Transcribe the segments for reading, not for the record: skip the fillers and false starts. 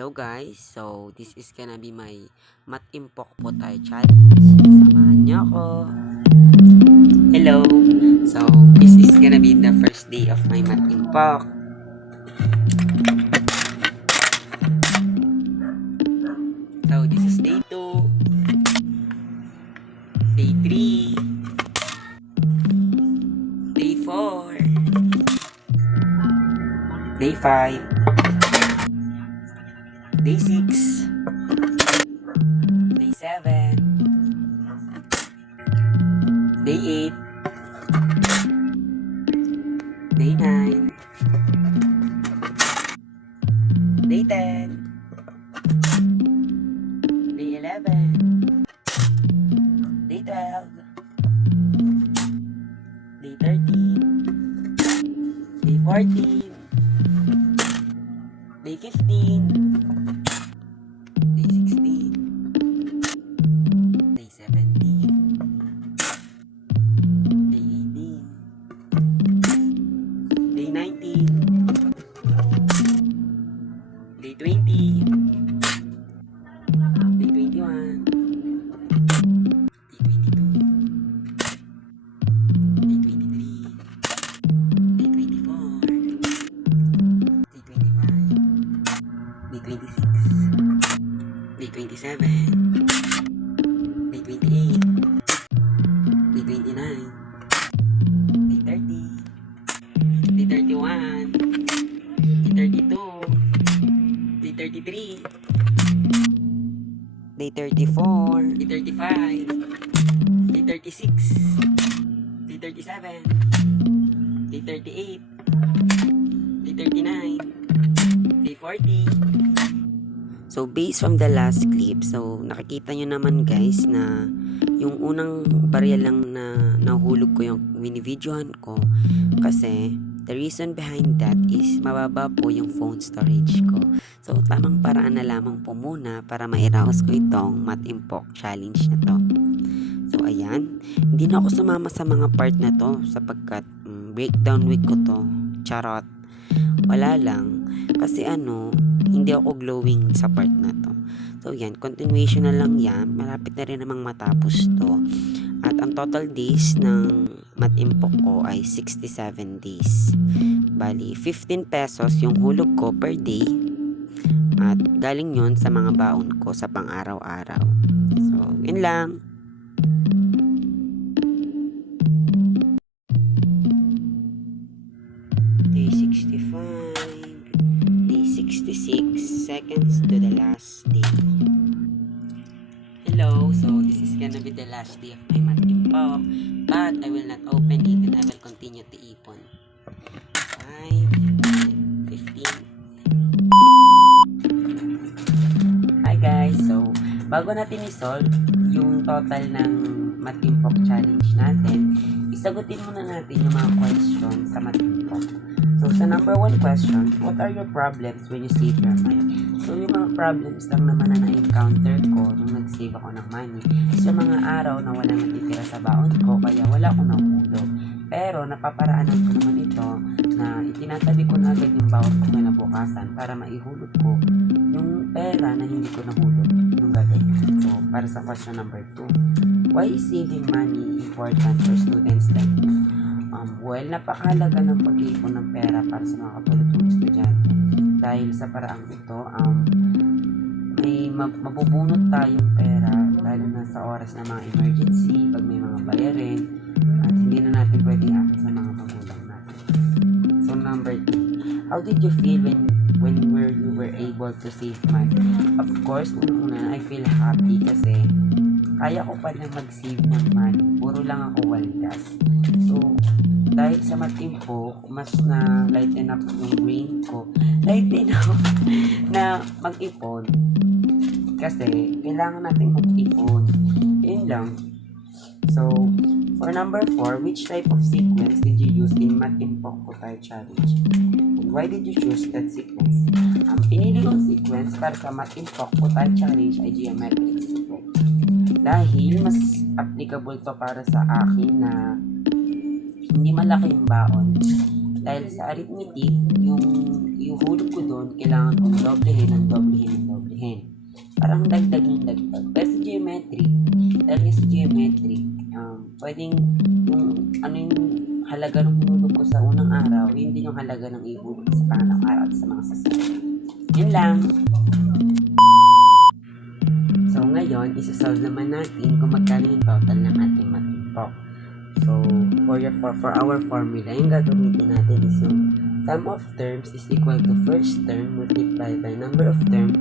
Hello guys, so this is gonna be my Mat Impok po tayo challenge. Samahan niyo ako. Hello! So this is gonna be the first day of my Mat Impok. So this is day 2, day 3, day 4, day 5, day 6, day 7, day 8, day 9, day 10, day 11, day 12, day 13, day 14, day 15, day 16, day 17, day 18, day 19, day 20, day 21, day 22, day 23, day 24, day 25, day 26, day 27, day 28, day 29, day 30, day 31, day 32, day 33, day 34, day 35, day 36, day 37, day 38, day 39, day 40. So based from the last clip, so nakikita nyo naman guys na yung unang barya lang na nahulog ko yung mini-videohan ko kasi the reason behind that is mababa po yung phone storage ko. So tamang paraan na lamang po muna para mairaos ko itong Mat Impok challenge na to. So ayan, hindi na ako sumama sa mga part na to sapagkat breakdown week ko to. Charot. Wala lang kasi hindi ako glowing sa part na to. So yan, continuation na lang yan. Malapit na rin namang matapos to. At ang total days ng Mat Impok ko ay 67 days. Bali, 15 pesos yung hulog ko per day. At galing yun sa mga baon ko sa pang-araw-araw. So, yun lang. Day 65. Day 66 seconds to the last day. Hello, so this is gonna be the last day of my Mat Impok, but I will not open it and I will continue to ipon. 5, 15. Hi guys, so bago natin i-solve yung total ng Mat Impok challenge natin, isagutin muna natin yung mga questions sa Mat Impok. So, sa number 1 question, what are your problems when you save your money? So, yung mga problems lang naman na na-encounter ko nung nag-save ako ng money sa mga araw na walang natitira sa baon ko, kaya wala akong nahulog. Pero, napaparaanan ko naman ito na itinatabi ko na agad yung bawat ko kinabukasan para maihulog ko yung pera na hindi ko nahulog yung gagawin. So, para sa question number 2, why is saving money important for students like you? Well, napakahalaga ng pag-iipon ng pera para sa mga katulad kong estudyante. Dahil sa paraang ito, may mabubunot tayong pera lalo na sa oras ng mga emergency, pag may mga bayarin, at hindi na natin pwedeng akin sa mga magulang natin. So, number 2, how did you feel when you were able to save money? Of course, unang-una, I feel happy kasi kaya ko pa lang mag-save ng money. Puro lang ako waldas. So, dahil sa Mat Impok, mas na lighten up yung brain ko. Lighten up na mag-ipon. Kasi, kailangan natin mag-ipon. Yun lang. So, for number 4, which type of sequence did you use in Mat Impok ko tayo challenge? And why did you choose that sequence? Ang pinili kong sequence para sa Mat Impok ko tayo challenge ay geometric sequence. Dahil mas applicable to para sa akin na hindi malaki yung baon. Dahil sa arithmetic, yung ihulog ko doon, kailangan kong doblehin ng doblehin ng doblehin. Parang dagdag ng dagdag. Pero sa geometric, dahil nga sa geometric, pwedeng yung ano yung halaga ng hinulog ko sa unang araw, yun din yung halaga ng ihulog ko sa pangalawang araw at sa mga sasunod. Yun lang. So ngayon, isa-solve naman natin kung magkano yung total ng ating matimpok. So for our formula, yung gagamitin natin is yung sum of terms is equal to first term multiplied by number of terms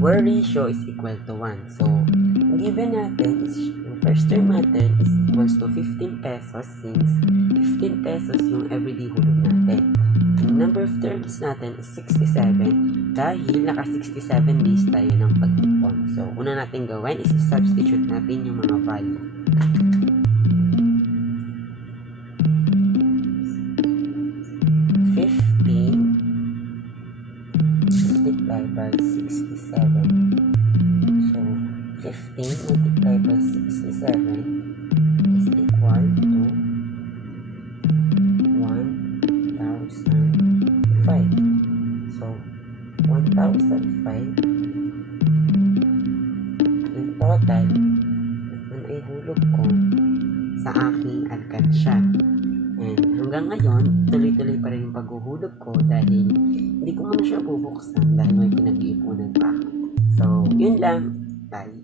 where ratio is equal to 1. So, ang given natin is yung first term natin is equals to 15 pesos since 15 pesos yung everyday hulog natin. Yung number of terms natin is 67 dahil naka 67 days tayo ng pag-ipon. So, una natin gawin is substitute natin yung mga value. Multiplied by 67. So, 15 multiplied by 67 is equal to 1,005. So, 1,005 yung total na naihulog ko sa aking alkansya. And hanggang ngayon, tuloy-tuloy pa rin yung paghuhulog ko dahil hindi ko muna siya bubuksan dahil may pinag-iipunan pa ako. So, yun lang. Bye.